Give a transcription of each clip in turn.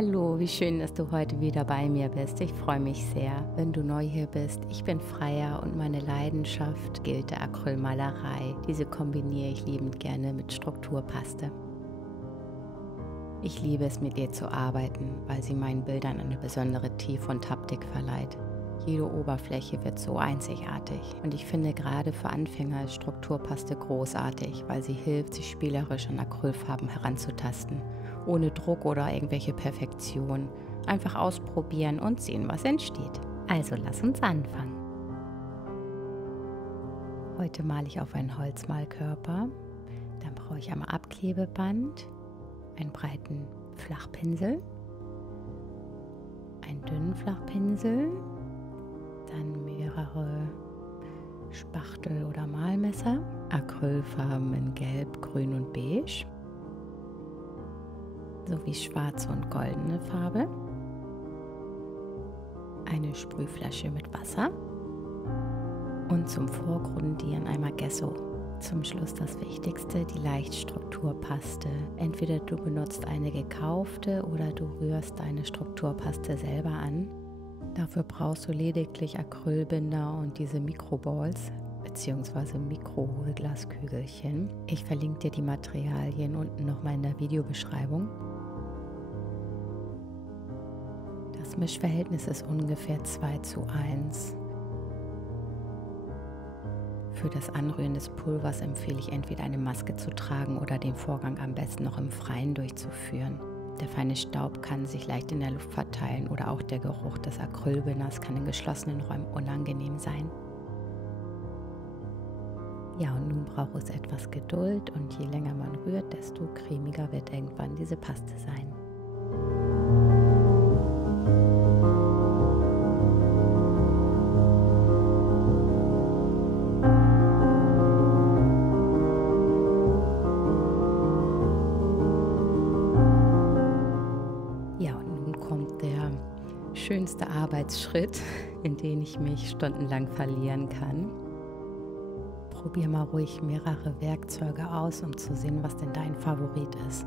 Hallo, wie schön, dass du heute wieder bei mir bist. Ich freue mich sehr, wenn du neu hier bist. Ich bin Freya und meine Leidenschaft gilt der Acrylmalerei. Diese kombiniere ich liebend gerne mit Strukturpaste. Ich liebe es, mit ihr zu arbeiten, weil sie meinen Bildern eine besondere Tiefe und Haptik verleiht. Jede Oberfläche wird so einzigartig und ich finde gerade für Anfänger ist Strukturpaste großartig, weil sie hilft, sich spielerisch an Acrylfarben heranzutasten, ohne Druck oder irgendwelche Perfektion. Einfach ausprobieren und sehen, was entsteht. Also lass uns anfangen. Heute male ich auf einen Holzmalkörper. Dann brauche ich einmal Abklebeband, einen breiten Flachpinsel, einen dünnen Flachpinsel, dann mehrere Spachtel oder Malmesser, Acrylfarben in Gelb, Grün und Beige, sowie schwarze und goldene Farbe, eine Sprühflasche mit Wasser und zum Vorgrundieren einmal Gesso. Zum Schluss das Wichtigste, die Leichtstrukturpaste. Entweder du benutzt eine gekaufte oder du rührst deine Strukturpaste selber an. Dafür brauchst du lediglich Acrylbinder und diese Mikroballs bzw. Mikroglaskügelchen. Ich verlinke dir die Materialien unten nochmal in der Videobeschreibung. Das Mischverhältnis ist ungefähr 2:1. Für das Anrühren des Pulvers empfehle ich entweder eine Maske zu tragen oder den Vorgang am besten noch im Freien durchzuführen. Der feine Staub kann sich leicht in der Luft verteilen oder auch der Geruch des Acrylbinders kann in geschlossenen Räumen unangenehm sein. Ja, und nun braucht es etwas Geduld und je länger man rührt, desto cremiger wird irgendwann diese Paste sein. Schönste Arbeitsschritt, in den ich mich stundenlang verlieren kann. Probier mal ruhig mehrere Werkzeuge aus, um zu sehen, was denn dein Favorit ist.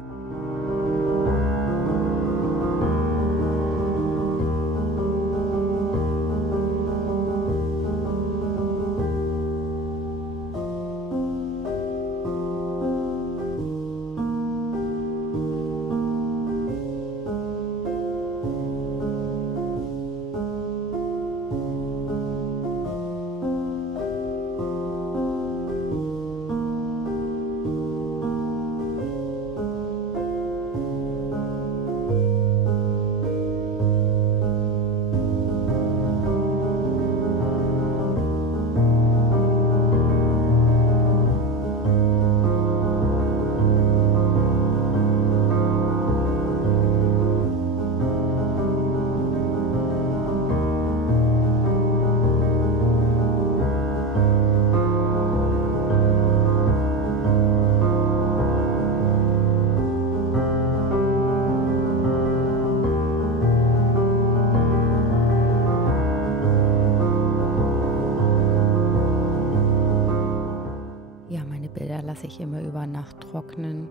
Bilder lasse ich immer über Nacht trocknen.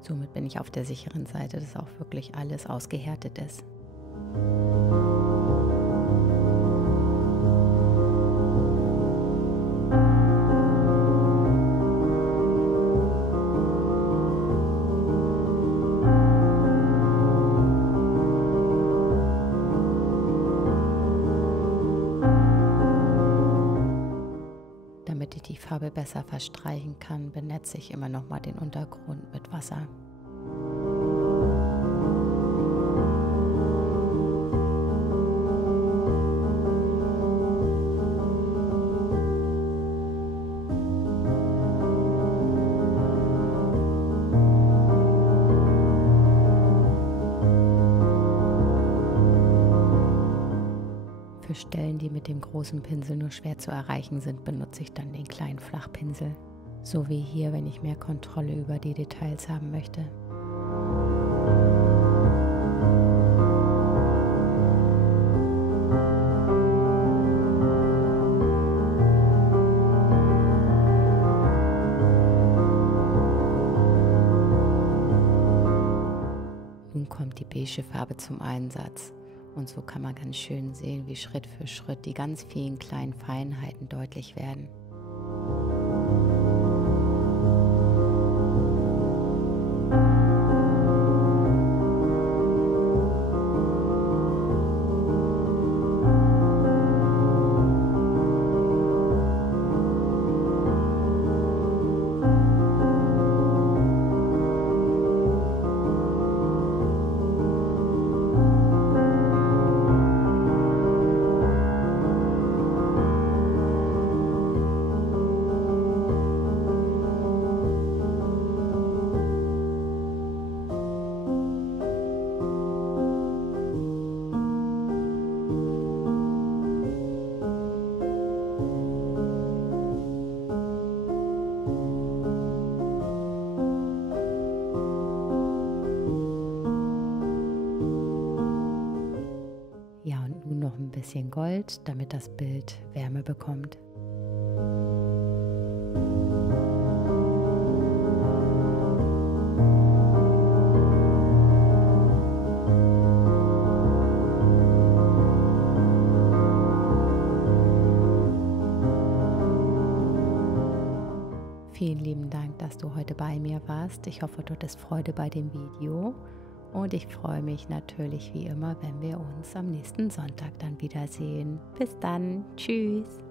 Somit bin ich auf der sicheren Seite, dass auch wirklich alles ausgehärtet ist. Damit ich die Farbe besser verstreichen kann, benetze ich immer noch mal den Untergrund mit Wasser. Für Stellen, die mit dem großen Pinsel nur schwer zu erreichen sind, benutze ich dann den kleinen Flachpinsel. So wie hier, wenn ich mehr Kontrolle über die Details haben möchte. Nun kommt die beige Farbe zum Einsatz. Und so kann man ganz schön sehen, wie Schritt für Schritt die ganz vielen kleinen Feinheiten deutlich werden. Ja, und nun noch ein bisschen Gold, damit das Bild Wärme bekommt. Vielen lieben Dank, dass du heute bei mir warst. Ich hoffe, du hattest Freude bei dem Video. Und ich freue mich natürlich wie immer, wenn wir uns am nächsten Sonntag dann wiedersehen. Bis dann. Tschüss.